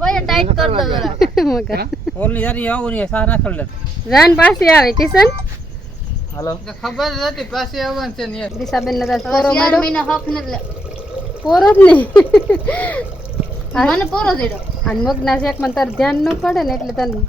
ભાઈ ટાઈટ કર દો જરા. મગર. ઓરની જારી આવું નહીં સાર નાખલ લે. જાન પાસે આવે કિશન? હાલો. ખબર નથી પાછી આવવાનું છે ને દિશાબેન ને તાર પોરો ચાર મહિના હક નથી પોરો જ નહીં. મને પોરો દેડો અને મગના શેકમાં તાર ધ્યાન ન પડે ને એટલે તને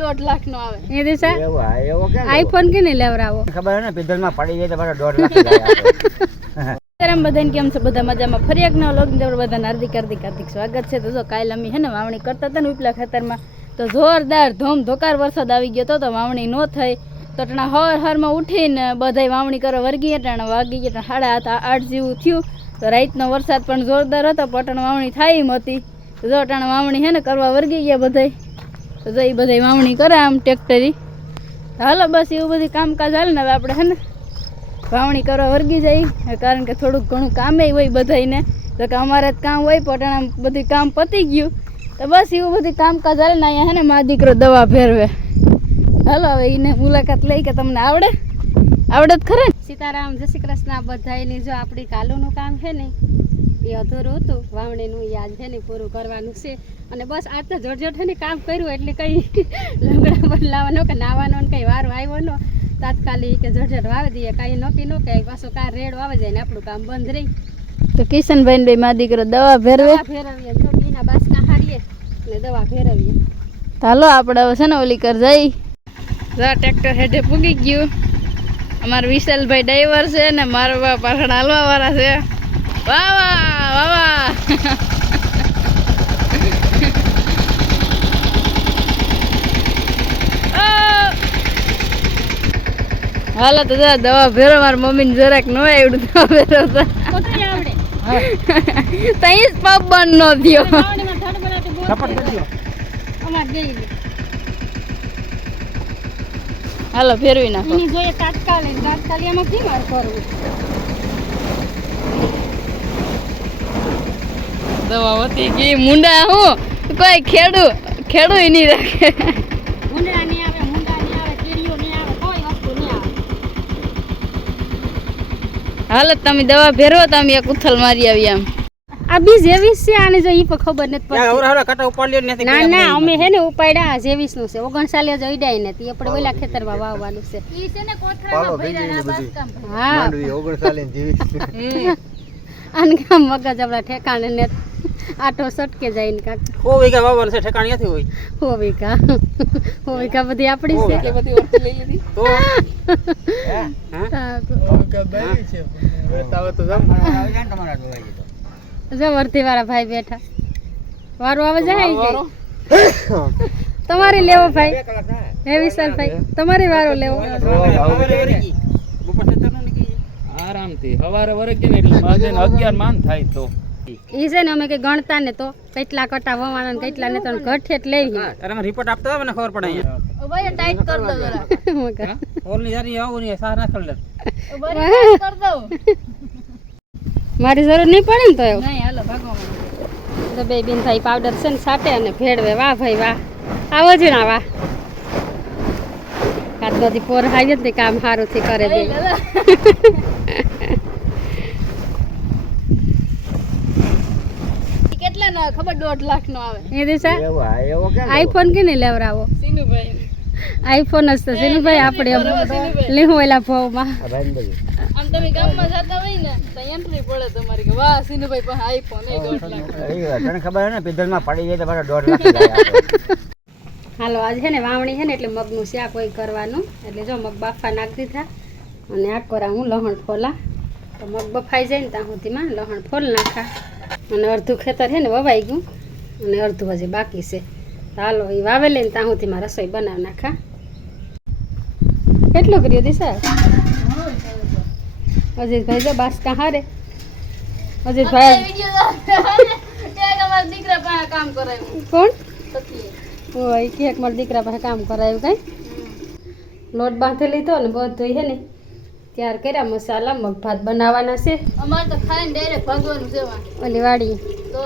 દોઢ લાખ નો આવે. એ દિશા? એવું આ એવો કેમ આઈફોન કે નહીં લેવડાવો ખબર ને પિદ્દલમાં પડી જાય તો પાછો દોઢ લાખ જાય બધાને કેમ છે? બધા મજામાં? ફરી એક નવા લોક બધાને હાર્દિક હાર્દિક હાર્દિક સ્વાગત છે. તો જો કાલ અમે હે ને વાવણી કરતા હતા ને ઉપલા ખેતરમાં, તો જોરદાર ધોમ ધોકાર વરસાદ આવી ગયો તો વાવણી ન થઈ. તો ટણા હર હરમાં ઉઠીને બધાય વાવણી કરવા વર્ગી ટાણા વાગી ગયા સાડા હાથ આઠ જેવું થયું. તો રાતનો વરસાદ પણ જોરદાર હતો, પટણ વાવણી થાય એમ હતી. જો ટાણા વાવણી હે ને કરવા વર્ગી ગયા બધાય. તો જો એ બધાય વાવણી કરે આમ ટ્રેક્ટરી. હાલો બસ એવું બધી કામકાજ હાલ ને હવે આપણે હે ને વાવણી કરવા વર્ગી જાય. કારણ કે થોડુંક ઘણું કામે હોય બધાને તો કે અમારે જ કામ હોય પટાણા બધું કામ પતી ગયું. તો બસ એવું બધું કામકાજ હાલે ને અહીંયા હે ને મારો દીકરો દવા ફેરવે હાલો, હવે એને મુલાકાત લઈ કે તમને આવડે? આવડે જ ખરે સીતારામ, જય શ્રી કૃષ્ણ. બધાને જો આપણી કાલુનું કામ છે ને, એ અધૂરું હતું. વાવણીનું યાદ છે ને, પૂરું કરવાનું છે. અને બસ આ તો જટ છે ને કામ કર્યું, એટલે કંઈ લંગડા બદલાવાનો કે નાવાનો ને કંઈ વારો આવ્યો ન. તાત્કાલિક કે જટ વાવી દઈએ કાંઈ નક્કી ન કે પાછો કાર રેડ વાવે જાય ને આપણું કામ બંધ રહી. તો કિશનભાઈ ભાઈ મા દીકરો દવા ફેરવે. ફેરવીએ તો બીના બાસકા હારીએ ને દવા ફેરવીએ. હાલો આપણે હવે છે ને ઓલી કર જઈ. જા ટ્રેક્ટર હેઠે પૂગી ગયું. અમારા વિશાલભાઈ ડ્રાઈવર છે ને મારા પાછળ હાલવા વાળા છે. વાહ વાહ વાહ વાહ આ! હાલો તો જા, દવા ભેરો, માર મમ્મી ને જરાક ન આવડું દવા ભેરો તઈ જ પગ બંધ નો થયો. હાલો, ફેરવી કરવું દવા હોતી ગઈ, મુંડા હું, કોઈ ખેડુ ખેડુ નહીં રાખે મુંડળા નહીં આવે મુંડા નહીં આવે કીડીઓ નહીં આવે કોઈ વસ્તુ નહીં આવે હાલો તમે દવા ભેરો તમે એક ઉથલ મારી આવી આમ. આ બી જેવીસ છે આને જો ઈ પણ ખબર નથી પડતી. હવે હવે કટા ઉપાડ લ્યો નથી ના ના અમે હે ને ઉપાડ્યા જેવીસનું છે. ઓગણસાલી જ અડાય નથી આપણે ઓલા ખેતરમાં વાવવાનું છે. ઈ છે ને કોથળામાં ભર્યા બાસકામ હા. ઓગણસાલી જીવી આને કામ મગજ આપણા ઠેકાણે ને આટો સટકે જાય ને કાક. હો વીઘા વાવવાનું છે ઠેકાણ નથી હોય? હો કા હો કા બધી આપણી છે. કે બધી વસ્તુ લઈ લીધી. તો? જો વર્ધી વાળા ભાઈ બેઠા. વારો આવે જાય? તમારે લેવો ભાઈ. હે વિશાલ ભાઈ તમારે વારો લેવો. આરામથી. સવારે વરસ ને એટલે માજે અગિયાર માન થાય તો. ઈ છે ને અમે કે ગણતા ને તો કેટલા કટા વવાના ને કેટલા ને તો ઘઠેટ લેવી અરે રિપોર્ટ આપતા હોય મને ખબર પડે અહીંયા. ભાઈ ટાઈટ કર દો જરા. ઓરની જારી આવું નહીં સાર ના લે ભાઈ કર દો. મારી જરૂર નહીં પડે ને તો એવું? નહીં હાલો ભાગો તો બે બિન થાય પાવડર છે ને સાટે અને ભેળવે. વાહ ભાઈ વાહ. આવો જ ના વાહ. બધી પોર હાઈ જ કામ સારું થી કરે દે કેટલા નો આવે? ખબર? દોઢ લાખ નો આવે. એ દિશા એવું એવો કેમ આઈફોન કે નહીં લેવડાવો સિનુભાઈ. આઈફોન જ તો સિનુભાઈ આપણે ઓલા ભાવમાં. આમ તમે ગામમાં જતા હોય ને તો એન્ટ્રી પડે તમારી કે વાહ સિનુભાઈ પાસે આઈફોન એ દોઢ લાખ. તને ખબર ને પિદ્દલમાં પડી જાય તો પાછો દોઢ લાખ હાલો આજે છે ને વાવણી છે ને એટલે મગનું શાક હોય કરવાનું. એટલે જો મગ બાફા નાખી દીધા અને આ કરા હું લહણ ફોલા. તો મગ બફાઈ જાય ને ત્યાં સુધીમાં લહણ ફોલ નાખા. અને અડધું ખેતર છે ને વવાઈ ગયું. અને અડધું હજી બાકી છે. હાલો એ વાવે લઈને ત્યાં સુધીમાં રસોઈ બનાવી નાખા. કેટલું કર્યું દિશા? અજીતભાઈ જો બાસ કા હારે અજીતભાઈ કોણ? ઓય કે મારા દીકરા પાસે કામ કરાયું કઈ? લોટ બાંધી લીધો ને બધું છે ને ત્યાર કર્યા. મસાલા મગ ભાત બનાવવાના છે. અમારે તો ખાઈને ડાયરેક્ટ ભાગવાનું છે ઓલી વાડી. તો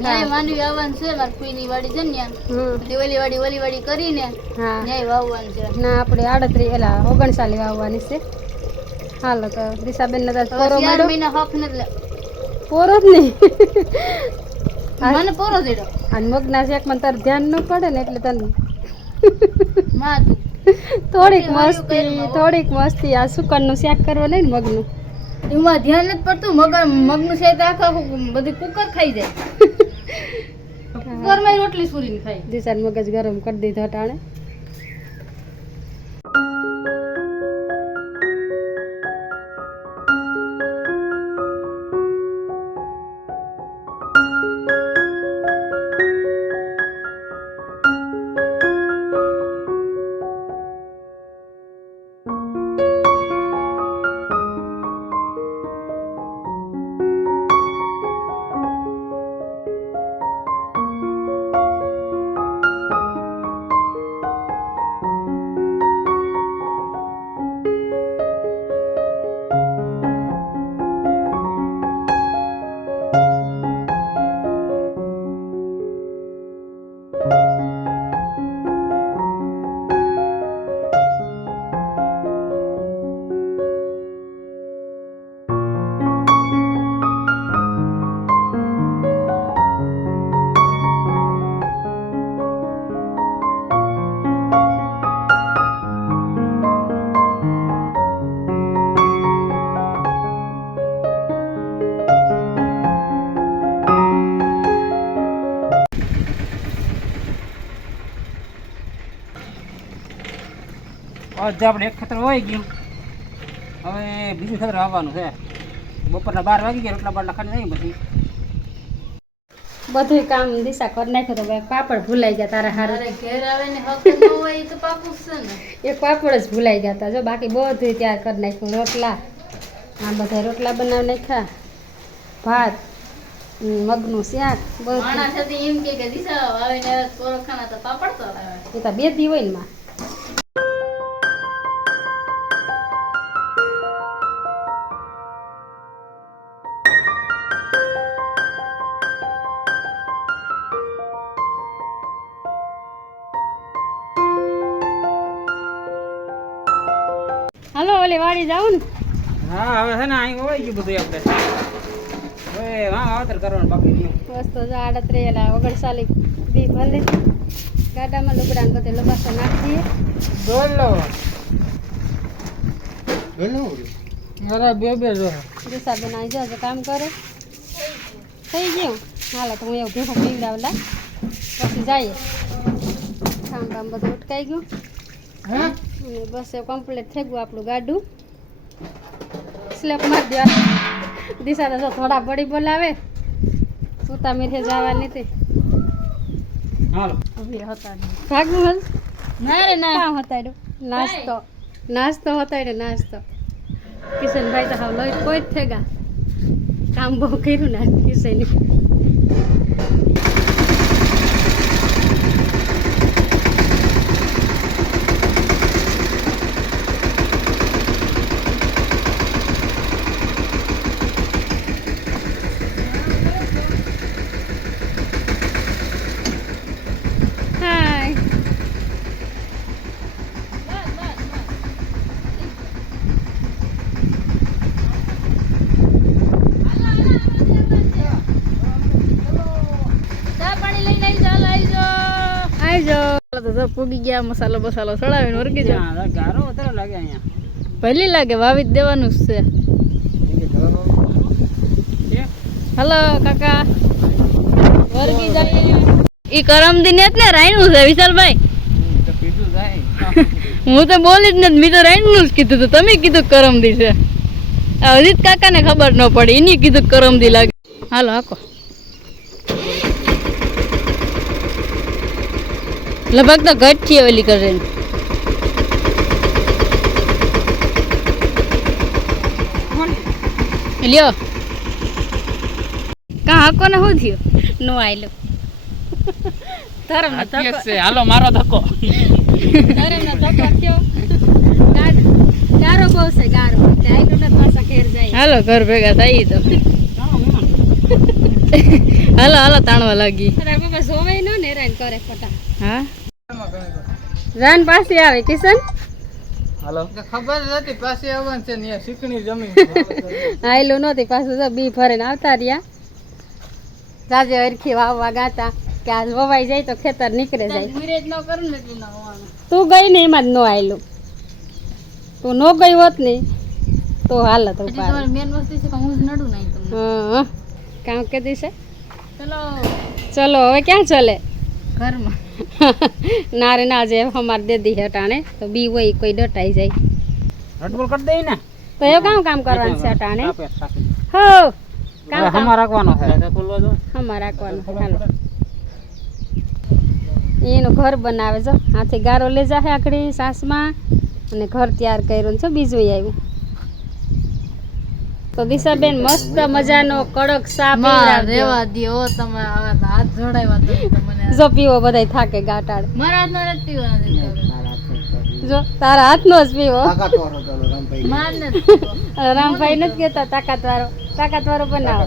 ન્યાય માનવી આવવાનું છે. મારી ફુઈની વાડી છે ને ત્યાં. ઓલી વાડી ઓલી વાડી કરીને હા. ન્યાય વાવવાનું છે. ના આપણે આડત્રીસ એલા ઓગણસાલી વાવવાની છે. હાલો તો દિશાબેન ને પોરો મળ્યો. મહિના હક લે. પોરો જ નહીં. મને પોરો દેડો અને મગના શેકમાં તાર ધ્યાન ન પડે ને એટલે તને માં થોડીક મસ્તી થોડીક મસ્તી. આ સુકનનું શાક કરવા નહીં ને મગનું. એમાં ધ્યાન નથી પડતું મગ મગનું છે તો આખા બધું કુકર ખાઈ જાય. કુકરમાં રોટલી સુરીને ખાઈ દિશાન મગજ ગરમ કરી દીધો ટાણે આજે આપણે એક ખતર હોય ગયું. હવે બીજું ખતર આવવાનું છે. બપોરના બાર વાગી ગયા રોટલા બાટલા ખાલી નહીં પછી. બધું કામ દિશા કરી નાખ્યો તો ભાઈ પાપડ ભૂલાઈ ગયા તારા હારે. ઘેર આવે ને હક ન હોય એ તો પાકું છે ને. એક પાપડ જ ભૂલાઈ ગયા હતા જો બાકી બધું ત્યાં કરી નાખ્યું. રોટલા. આ બધા રોટલા બનાવી નાખ્યા. ભાત મગનું શાક બધું. એમ કે દિશા આવે ને કોરો તો પાપડ તો આવે એ તો બે દી હોય ને માં. હાલો જાવ જાઉં ને. હા હવે છે ને અહીં હોય ગયું બધું આપણે. હવે હા વાવતર કરવાનું બાકી રહ્યું. વસ્તુ જો આડત રહેલા ઓગણસાલી બી ભલે. ગાડામાં લુગડા ને બધે લબાસો નાખીએ. બોલો. બોલો. અરે બે બે જો. દિશાબેન આવી જાઓ કામ કરે. થઈ ગયું? હાલો તો હું એવું ભેગો પીવડાવલા પછી જઈએ. કામ કામ બધું ઉટકાઈ ગયું. અને બસ એ કમ્પ્લીટ થઈ ગયું આપણું ગાડું. સ્લેપ મારી દેવા દિશા તો થોડા પડી બોલાવે. સુતા મીઠે જવાની હતી હાલો ભાગવું ના રે ના. હતાડ્યું? નાસ્તો. નાસ્તો હતાડ્યો નાસ્તો. કિશનભાઈ તો હાવ લોહી કોઈ જ થેગા. કામ બહુ કર્યું ને કિશન હાય ચા પાણી લઈને આવી ચાલ આવી જાઓ આવી જાઓ તો પૂગી ગયા મસાલો બસાલો સળાવીને વર્ગી જાય ગારો વધારે લાગે અહીંયા. પહેલી લાગે વાવી જ દેવાનું જ છે? હલો કાકા. વર્ગી જાય ઈ કરમદી ને એટલે રાયણું છે વિશાલભાઈ. હું તો બોલી જ નથી મેં તો રાયણું જ કીધું હતું તમે કીધું કરમદી છે. આ અજીત કાકાને ખબર ન પડી એની કીધું કરમદી લાગે. હાલો હાકો. લગભગ તો ઘટથી ઓલી કરે લ્યો. કા હાકો ને શું થયું? નો આયલો. ધરમ છે. હાલો મારો ધક્કો. ધરમ નો ધક્કો થયો. ગારો બહુ છે ગારો. આયલો ને પાછા ઘેર જાય. હાલો ઘર ભેગા થઈ તો. હાલો હાલો તાણવા લાગી. બાબા જોવાય નો ને કરે ફટા હા? રાન પાસે આવે કિશન? હાલો. ખબર નથી પાછી આવવાનું છે ને શીખણી જમીન. આયલો નહોતી પાછું તો બી ભરીને આવતા રહ્યા. જાજે હરખી વાવવા ગાતા કે આજ વવાઈ જાય તો ખેતર નીકળે જાય. વિરેજ ન કરું ને એટલું તું ગઈ ને એમાં જ ન આયલું. તું ન ગઈ હોત ને તો હાલત એટલે ઉપાડ. મેન વસ્તુ છે કે હું જ નડું નહીં તમને. હા કામ કે દિવસે ચલો. ચલો હવે ક્યાં ચલે? ઘરમાં. ના રે ના જે અમારે દેદી હટાણે તો બી હોય કોઈ ડટાઈ જાય. હટબોલ કરી દઈ ને. તો એ કામ કામ કરવાનું છે હટાણે? હો કામ કામ. હમા રાખવાનો છે. આમાં રાખવાનો હાલો. એનું ઘર બનાવે જો. હાથી ગારો લેજા હે આખડી સાસમાં. અને ઘર તૈયાર કર્યું છે બીજું આવ્યું. તો દિશાબેન મસ્ત મજાનો કડક સા પીવડાવજો. રેવા દ્યો તમે હવે હાથ જોડાવ્યા તો મને જો પીવો બધાય થાકે ગાટાડ મારા હાથનો નથી પીવા જો તારા હાથનો જ પીવો. રામભાઈ નથી કહેતા તાકાત વાળો તાકાત વાળો બનાવો